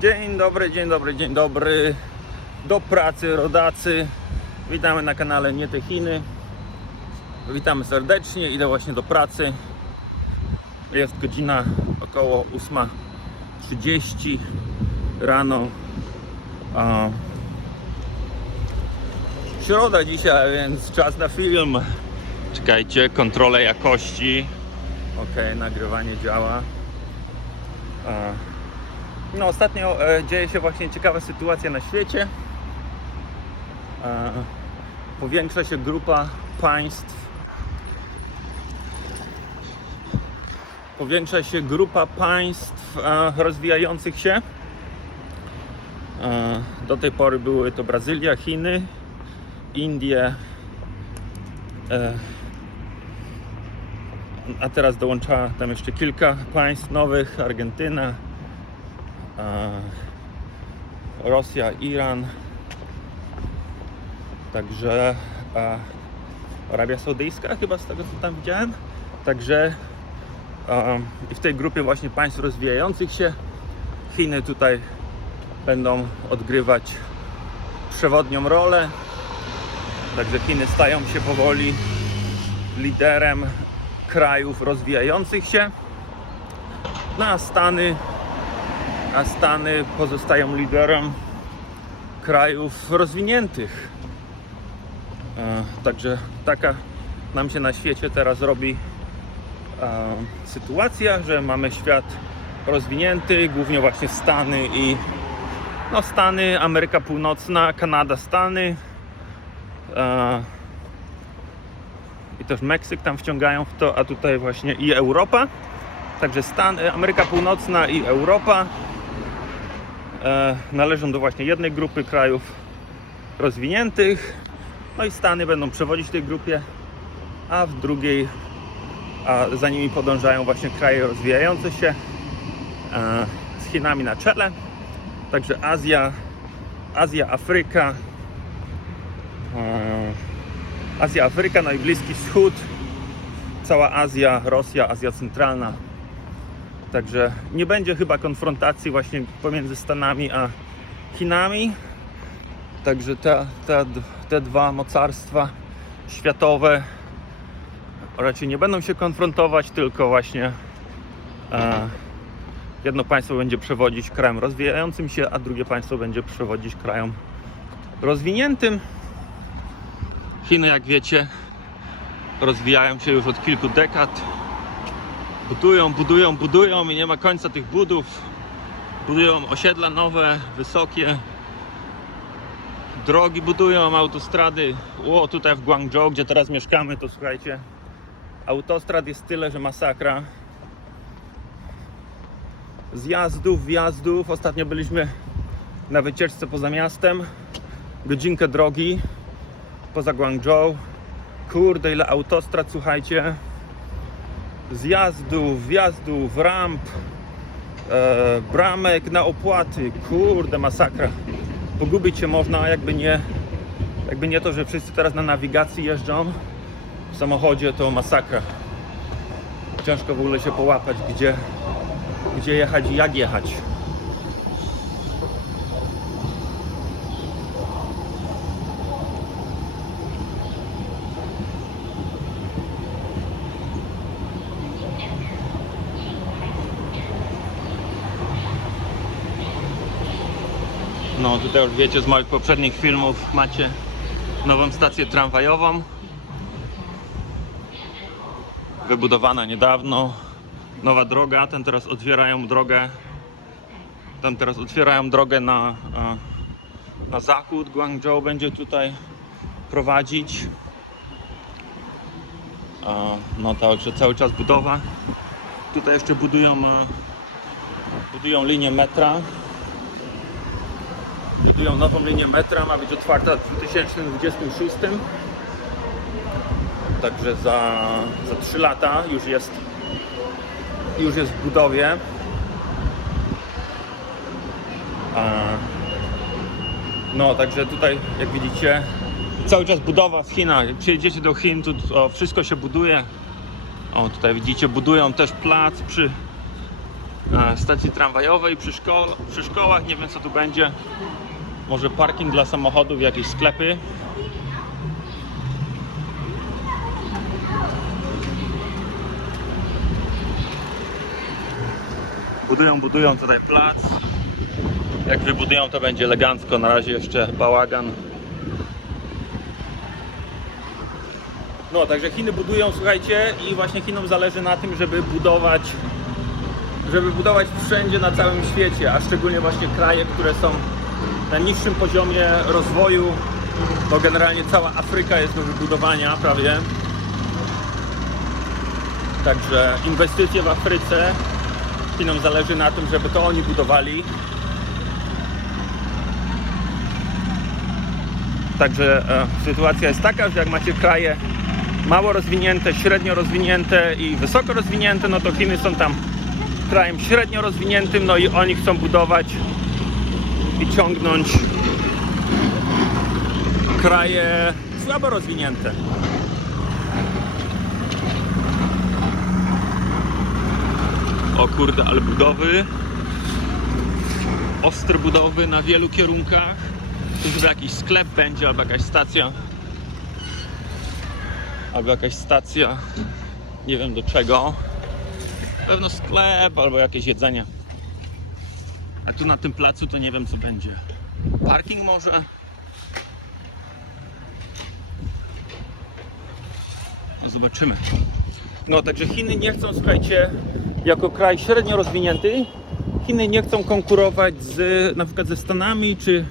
Dzień dobry, dzień dobry, dzień dobry. Do pracy, rodacy. Witamy na kanale Nie te Chiny. Witamy serdecznie, idę właśnie do pracy. Jest godzina około 8.30 rano. Środa dzisiaj, więc czas na film. Czekajcie, kontrolę jakości. Ok, nagrywanie działa. No, ostatnio e, dzieje się właśnie ciekawa sytuacja na świecie. E, powiększa się grupa państw. Powiększa się grupa państw e, rozwijających się. E, do tej pory były to Brazylia, Chiny, Indie. E, a teraz dołącza tam jeszcze kilka państw nowych: Argentyna, Rosja, Iran. Także e, Arabia Saudyjska, chyba z tego co tam widziałem. Także e, i w tej grupie właśnie państw rozwijających się Chiny tutaj będą odgrywać przewodnią rolę. Także Chiny stają się powoli liderem krajów rozwijających się, no a Stany, a Stany pozostają liderem krajów rozwiniętych. E, Także taka nam się na świecie teraz robi e, sytuacja, że mamy świat rozwinięty, głównie właśnie Stany i no Stany, Ameryka Północna, Kanada, Stany. E, i też Meksyk tam wciągają w to, a tutaj właśnie i Europa. Także Stan, Ameryka Północna i Europa należą do właśnie jednej grupy krajów rozwiniętych. No i Stany będą przewodzić tej grupie, a w drugiej, a za nimi podążają właśnie kraje rozwijające się e, z Chinami na czele. Także Azja, Azja, Afryka. E, Azja, Afryka, no i Bliski Wschód, cała Azja, Rosja, Azja Centralna. Także nie będzie chyba konfrontacji właśnie pomiędzy Stanami a Chinami. Także te, te, te dwa mocarstwa światowe raczej nie będą się konfrontować, tylko właśnie e, jedno państwo będzie przewodzić krajom rozwijającym się, a drugie państwo będzie przewodzić krajom rozwiniętym. Chiny, jak wiecie, rozwijają się już od kilku dekad. Budują, budują, budują i nie ma końca tych budów. Budują osiedla nowe, wysokie. Drogi budują, autostrady. O, tutaj w Guangzhou, gdzie teraz mieszkamy, to słuchajcie, autostrad jest tyle, że masakra. Zjazdów, wjazdów. Ostatnio byliśmy na wycieczce poza miastem. Godzinkę drogi poza Guangzhou. Kurde, ile autostrad, słuchajcie. Zjazdów, wjazdów, ramp, e, bramek na opłaty. Kurde, masakra. Pogubić się można, jakby nie, jakby nie to, że wszyscy teraz na nawigacji jeżdżą w samochodzie, to masakra. Ciężko w ogóle się połapać, gdzie, gdzie jechać i jak jechać. Tutaj już wiecie z moich poprzednich filmów macie nową stację tramwajową. Wybudowana niedawno. Nowa droga, ten teraz otwierają drogę. Tam teraz otwierają drogę na, e, na zachód. Guangzhou będzie tutaj prowadzić. E, No także cały czas budowa. Tutaj jeszcze budują, e, budują linię metra budują nową linię metra, ma być otwarta w 2026. Także za, za 3 lata już jest już jest w budowie. No, także tutaj jak widzicie cały czas budowa w Chinach. Jak przyjedziecie do Chin, to wszystko się buduje. O, tutaj widzicie, budują też plac przy e, stacji tramwajowej, przy, szko przy szkołach, nie wiem co tu będzie. Może parking dla samochodów, jakieś sklepy. Budują, budują tutaj plac. Jak wybudują, to będzie elegancko. Na razie jeszcze bałagan. No, także Chiny budują, słuchajcie, i właśnie Chinom zależy na tym, żeby budować, żeby budować wszędzie na całym świecie, a szczególnie właśnie kraje, które są na niższym poziomie rozwoju, bo generalnie cała Afryka jest do wybudowania prawie. Także inwestycje w Afryce Chinom zależy na tym, żeby to oni budowali. Także e, sytuacja jest taka, że jak macie kraje mało rozwinięte, średnio rozwinięte i wysoko rozwinięte, no to Chiny są tam krajem średnio rozwiniętym, no i oni chcą budować ciągnąć kraje słabo rozwinięte. O kurde, ale budowy. Ostre budowy na wielu kierunkach. Tu chyba jakiś sklep będzie, albo jakaś stacja. Albo jakaś stacja. Nie wiem do czego. Pewno sklep albo jakieś jedzenie. A tu na tym placu to nie wiem co będzie. Parking może? No zobaczymy. No także Chiny nie chcą, słuchajcie, jako kraj średnio rozwinięty, Chiny nie chcą konkurować z na przykład ze Stanami czy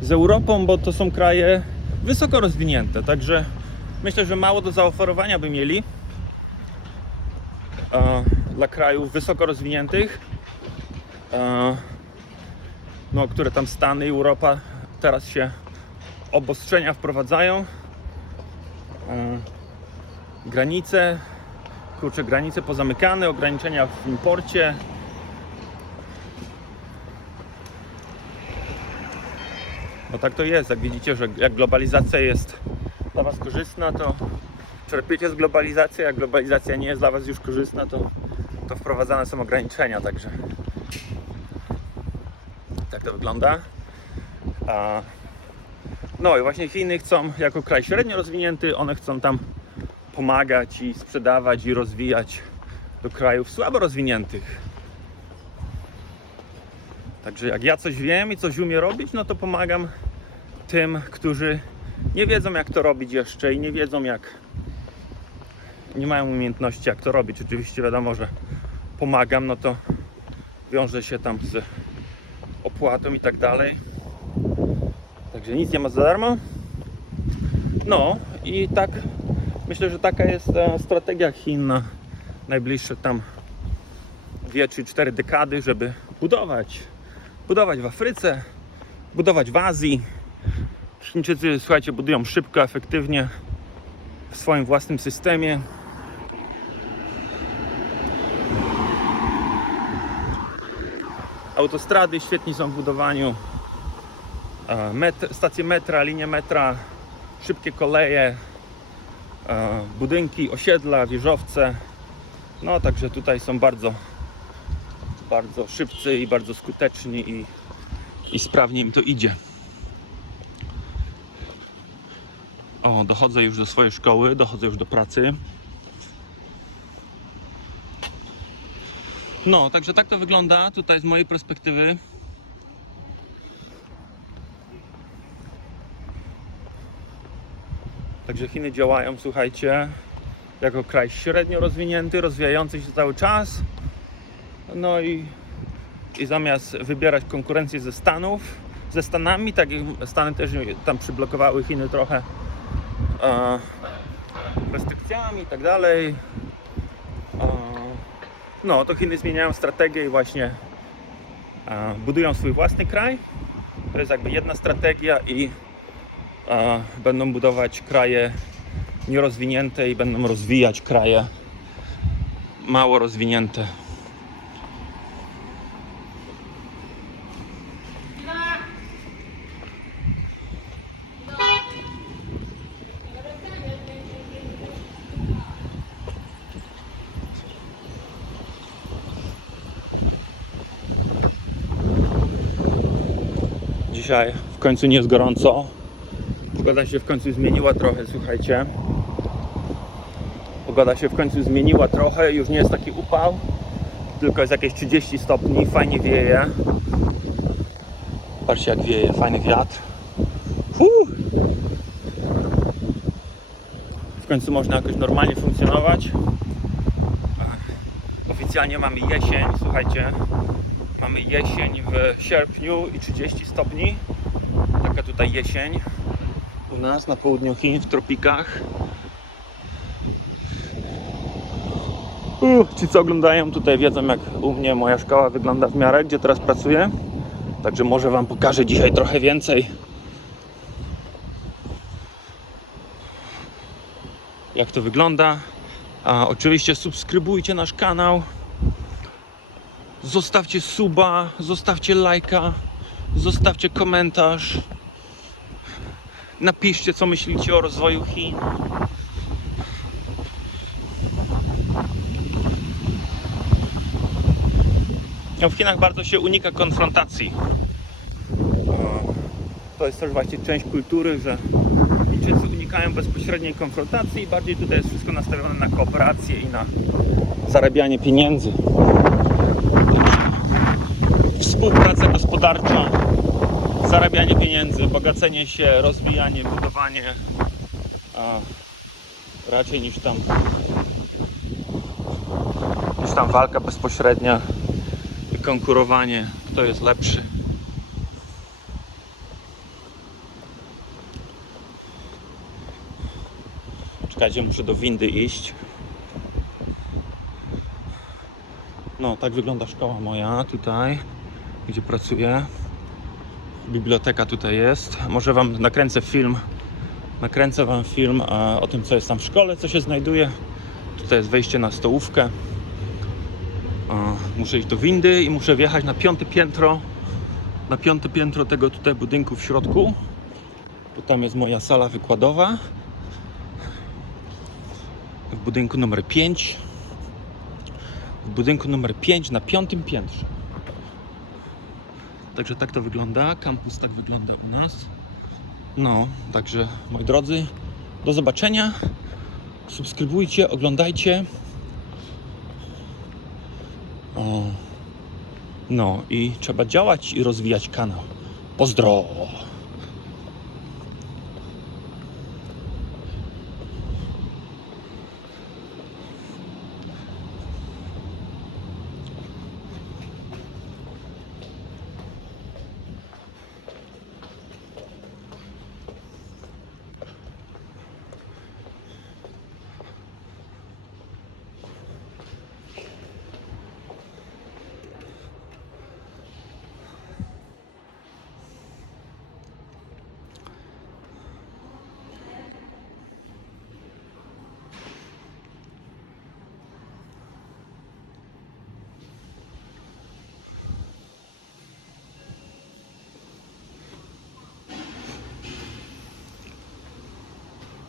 z Europą, bo to są kraje wysoko rozwinięte. Także myślę, że mało do zaoferowania by mieli e, dla krajów wysoko rozwiniętych. E, no, które tam Stany i Europa teraz się obostrzenia wprowadzają. E, granice, kurczę, granice pozamykane, ograniczenia w imporcie. No tak to jest, jak widzicie, że jak globalizacja jest dla Was korzystna, to czerpiecie z globalizacji, jak globalizacja nie jest dla Was już korzystna, to, to wprowadzane są ograniczenia, także tak wygląda. No i właśnie Chiny chcą, jako kraj średnio rozwinięty, one chcą tam pomagać i sprzedawać i rozwijać do krajów słabo rozwiniętych. Także jak ja coś wiem i coś umiem robić, no to pomagam tym, którzy nie wiedzą jak to robić jeszcze i nie wiedzą jak nie mają umiejętności jak to robić. Oczywiście wiadomo, że pomagam, no to wiąże się tam z opłatą i tak dalej. Także nic nie ma za darmo. No i tak myślę, że taka jest e, strategia Chin na najbliższe tam 2 czy 4 dekady, żeby budować. Budować w Afryce, budować w Azji. Chińczycy, słuchajcie, budują szybko, efektywnie w swoim własnym systemie. Autostrady świetni są w budowaniu. E, Met, stacje metra, linie metra, szybkie koleje, e, budynki, osiedla, wieżowce. No także tutaj są bardzo, bardzo szybcy i bardzo skuteczni i, i sprawnie im to idzie. O, dochodzę już do swojej szkoły, dochodzę już do pracy. No, także tak to wygląda tutaj z mojej perspektywy. Także Chiny działają, słuchajcie, jako kraj średnio rozwinięty, rozwijający się cały czas. No i, i zamiast wybierać konkurencję ze Stanów, ze Stanami, tak jak Stany też tam przyblokowały Chiny trochę e, restrykcjami i tak dalej. No, to Chiny zmieniają strategię i właśnie budują swój własny kraj. To jest jakby jedna strategia i będą budować kraje nierozwinięte i będą rozwijać kraje mało rozwinięte. Dzisiaj w końcu nie jest gorąco. Pogoda się w końcu zmieniła trochę, słuchajcie. Pogoda się w końcu zmieniła trochę, już nie jest taki upał, tylko jest jakieś 30 stopni, fajnie wieje. Patrzcie jak wieje, fajny wiatr. W końcu można jakoś normalnie funkcjonować. Oficjalnie mamy jesień, słuchajcie. Mamy jesień w sierpniu i 30 stopni. Taka tutaj jesień u nas na południu Chin, w tropikach. Uh, ci co oglądają tutaj wiedzą jak u mnie moja szkoła wygląda w miarę, gdzie teraz pracuję. Także może Wam pokażę dzisiaj trochę więcej. Jak to wygląda. A, oczywiście subskrybujcie nasz kanał. Zostawcie suba, zostawcie lajka, zostawcie komentarz. Napiszcie, co myślicie o rozwoju Chin. No, W Chinach bardzo się unika konfrontacji. To jest też właśnie część kultury, że Chińczycy unikają bezpośredniej konfrontacji i bardziej tutaj jest wszystko nastawione na kooperację i na zarabianie pieniędzy. Współpraca gospodarcza, zarabianie pieniędzy, bogacenie się, rozwijanie, budowanie, a raczej niż tam niż tam walka bezpośrednia i konkurowanie, kto jest lepszy. Czekajcie, muszę do windy iść. No, tak wygląda szkoła moja tutaj, gdzie pracuję. Biblioteka tutaj jest. Może Wam nakręcę film. Nakręcę Wam film o tym, co jest tam w szkole, co się znajduje. Tutaj jest wejście na stołówkę. Muszę iść do windy i muszę wjechać na piąte piętro. Na piąte piętro tego tutaj budynku w środku. Bo tam jest moja sala wykładowa. W budynku numer 5. W budynku numer 5 na piątym piętrze. Także tak to wygląda. Kampus tak wygląda u nas. No, także moi drodzy, do zobaczenia. Subskrybujcie, oglądajcie. O. No i trzeba działać i rozwijać kanał. Pozdro!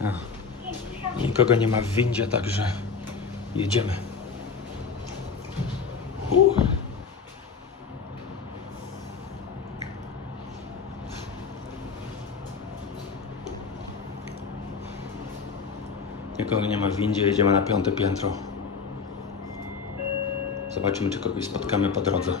A. Nikogo nie ma w windzie, także jedziemy. Uh. Nikogo nie ma w windzie, jedziemy na piąte piętro. Zobaczymy, czy kogoś spotkamy po drodze.